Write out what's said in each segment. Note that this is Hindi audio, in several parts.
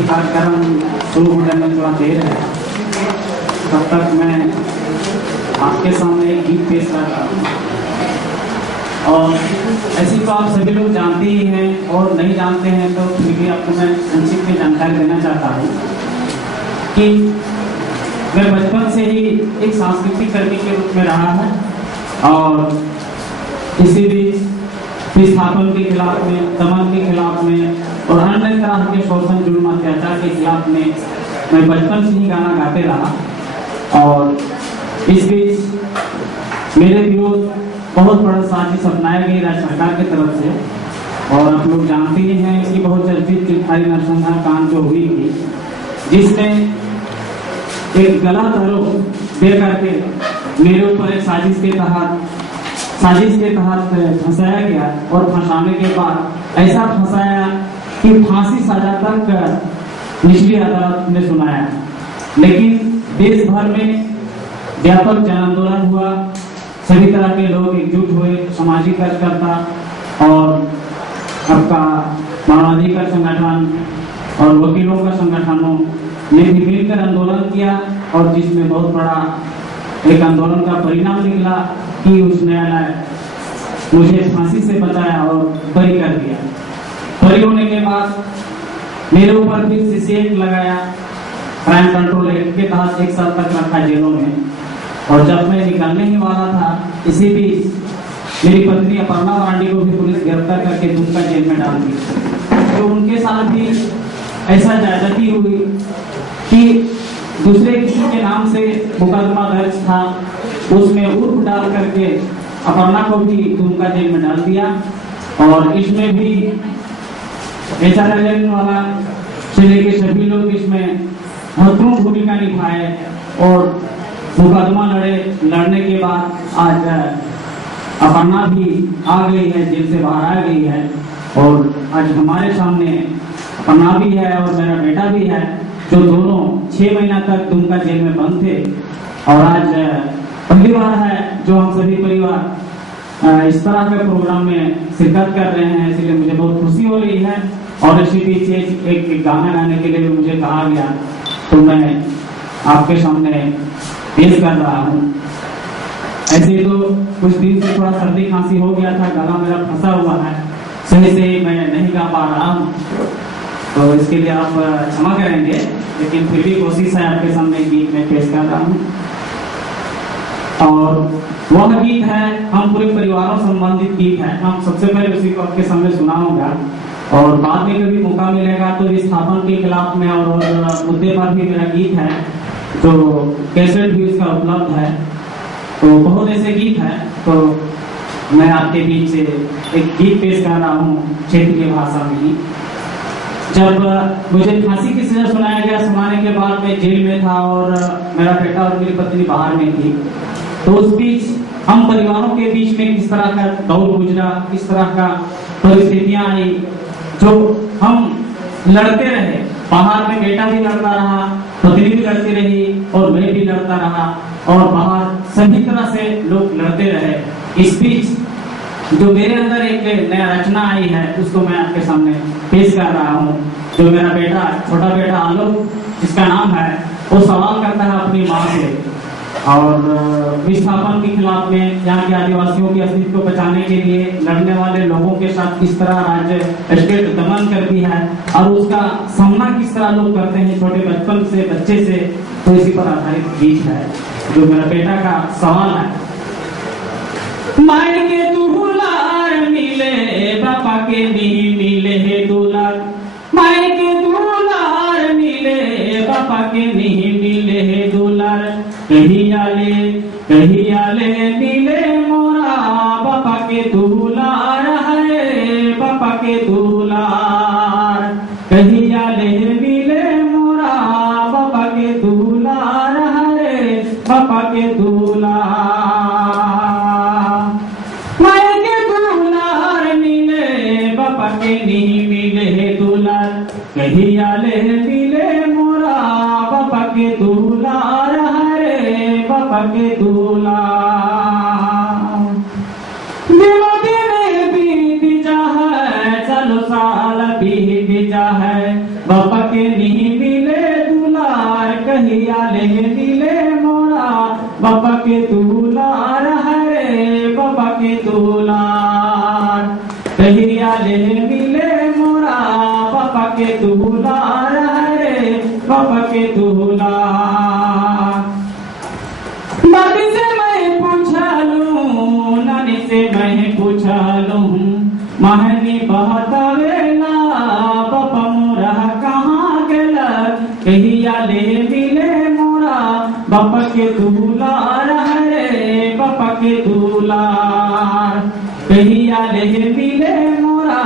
कार्यक्रम शुरू होने में थोड़ा देर है, तब तक मैं आपके सामने एक गीत पेश करता हूँ। और ऐसी तो आप सभी लोग जानते ही हैं, और नहीं जानते हैं तो फिर भी आपको मैं संक्षिप्त में जानकारी देना चाहता हूँ कि मैं बचपन से ही एक सांस्कृतिक कर्मी के रूप में रहा है, और इसी बीच विस्थापन के खिलाफ में, दमन के खिलाफ में और अन्य तरह के शोषण, जुल्म, अत्याचार के खिलाफ में मैं बचपन से ही गाना गाते रहा। और इस बीच मेरे विरोध बहुत बड़ा साजिश अपनाया गई राज्य सरकार की तरफ से, और आप लोग जानते ही हैं कि बहुत चर्चित चिट्ठारी नरसंहार कांड जो हुई थी, जिसमें एक गलत आरोप दे करके मेरे ऊपर एक साजिश के तहत फंसाया गया, और फंसाने के बाद ऐसा फंसाया कि फांसी सजा तक निचली अदालत ने सुनाया। लेकिन देश भर में व्यापक जन आंदोलन हुआ, सभी तरह के लोग एकजुट हुए, सामाजिक कार्यकर्ता और आपका मानवाधिकार संगठन और वकीलों का संगठनों ने भी मिलकर आंदोलन किया, और जिसमें बहुत बड़ा एक आंदोलन का परिणाम निकला कि उस न्यायालय मुझे फांसी से बचाया और बरी कर दिया। बरी होने के बाद मेरे ऊपर फिर से सेक लगाया, क्राइम कंट्रोल एक्ट के तहत 1 साल तक रखा जेलों में। और जब मैं निकलने ही वाला था, इसी बीच मेरी पत्नी अपर्णा मांडी को भी पुलिस गिरफ्तार करके दुमका जेल में डाल दी। तो उनके साथ भी ऐसा ज्यादती हुई कि दूसरे किसी के नाम से मुकदमा दर्ज था, उसमें उर्फ डाल करके अपर्णा को भी दुमका जेल में डाल दिया। और इसमें भी HRLN वाला से लेके सभी लोग इसमें महत्वपूर्ण भूमिका निभाए, और मुकदमा लड़ने के बाद आज अपर्णा भी आ गई है, जेल से बाहर आ गई है, और आज हमारे सामने अपर्णा भी है और मेरा बेटा भी है, जो दोनों 6 महीना तक दुमका जेल में बंद थे। और आज पहली बार है जो हम सभी परिवार इस तरह के प्रोग्राम में शिरकत कर रहे हैं, इसलिए मुझे बहुत खुशी हो रही है। और इसी बीच एक गाना गाने के लिए मुझे कहा गया, तो मैं आपके सामने पेश कर रहा हूँ। ऐसे तो कुछ दिन से थोड़ा सर्दी खांसी हो गया था, गला मेरा फंसा हुआ है, सही से मैं नहीं गा पा रहा हूँ, तो इसके लिए आप क्षमा करेंगे, लेकिन फिर भी कोशिश है आपके सामने गीत में पेश कर रहा हूँ। और वह गीत है, हम पूरे परिवारों संबंधित गीत है। हम सबसे पहले उसी को आपके सामने सुनाऊंगा, और बाद में कभी मौका मिलेगा तो विस्थापन के खिलाफ में और मुद्दे पर भी मेरा गीत है, जो कैसेट भी उसका उपलब्ध है। तो बहुत ऐसे गीत है, तो मैं आपके बीच से एक गीत पेश कर रहा हूँ क्षेत्रीय भाषा में ही। जब मुझे फांसी की सजा सुनाया गया, सुनाने के बाद मैं जेल में था और मेरा बेटा और मेरी पत्नी बाहर में थी, तो उस बीच हम परिवारों के बीच में किस तरह का दौर गुजरा, किस तरह का परिस्थितियां आई, जो हम लड़ते रहे। बाहर में बेटा भी लड़ता रहा, पत्नी भी लड़ती रही, और मैं भी लड़ता रहा, और बाहर सभी तरह से लोग लड़ते रहे। इस बीच जो मेरे अंदर एक नया रचना आई है, उसको मैं आपके सामने पेश कर रहा हूँ। जो मेरा बेटा, छोटा बेटा आलोक जिसका नाम है, वो सवाल करता है अपनी माँ से, और विस्थापन के खिलाफ में, यहाँ के आदिवासियों के अस्तित्व को बचाने के लिए लड़ने वाले लोगों के साथ किस तरह राज्य स्टेट दमन करती है, और उसका सामना किस तरह लोग करते हैं छोटे बचपन से, बच्चे से। तो इसी पर आधारित गीत है, जो मेरा बेटा का सवाल है। माई के दुलार मिले, पापा के नहीं मिले है दुलार, माई के दुलार मिले, पापा के नहीं मिले है दुलार। कहिया ले मिले मोरा, पापा के दुलार है, पापा के दुलार। कहिया ले मिले मोरा, पापा के दुलार है, पापा के दुलार। माई के दुलार मिले, पापा के नहीं मिले है दुलार। कहिया ले मिले मोरा, पापा के दुलार है, पापा के दुलार। दिनों दिन बीत जा है, चलो साल बीत जा है, है बाबा के नहीं मिले दुलार कहिया ले मिले मोरा बाबा के दुलार है बाबा के दुलार कहिया ले मिले मोरा बाबा के दुलार है बाबा के दुलार। दादी से मैं पूछा लूं नानी से मैं पूछा लूं महनी बहतावेला बाबा मोरा कहाँ गेला कहिया ले मिले मोरा बाबा के दुलार है बाबा के दुलार कहिया ले मिले मोरा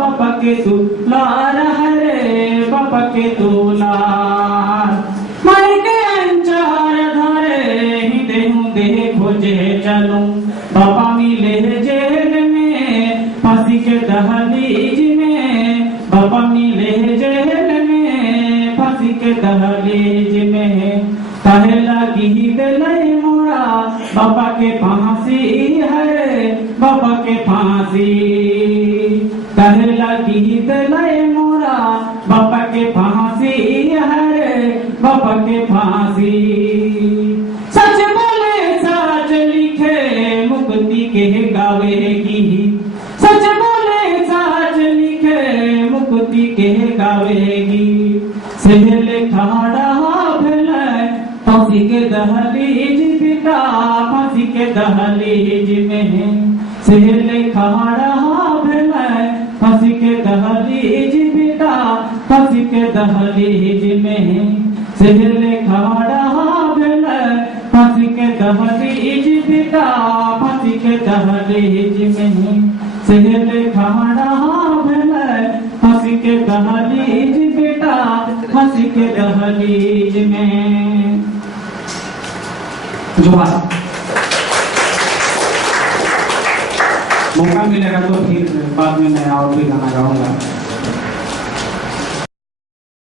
बाबा के दुलार है बाबा के दुलार। मैं के अंचार धरे ही देखो जे चलूं बाबा मिले जेल में फांसी के दहलीज में बाबा मिले जेल में फांसी के दहलीज में कहे लगी दिलई मोरा बाबा के फांसी है बाबा के फांसी कहे लगी दिलई मोरा बाबा के फांसी है बाबा के फांसी। सच बोले सच लिखे मुक्ति के गावेगी सच बोले सच लिखे मुक्ति के गावेगी सहले खाड़ा भले फांसी के दहलीज पिता फांसी के दहलीज में सहले खाड़ा भले फांसी के दहलीज पिता फांसी के दहलीज में सहले खाड़ा भले फांसी के दहलीज पिता फांसी के दहलीज में सहले खाड़ा भले फांसी के दहलीज पिता फांसी के दहलीज में। मौका मिलेगा तो फिर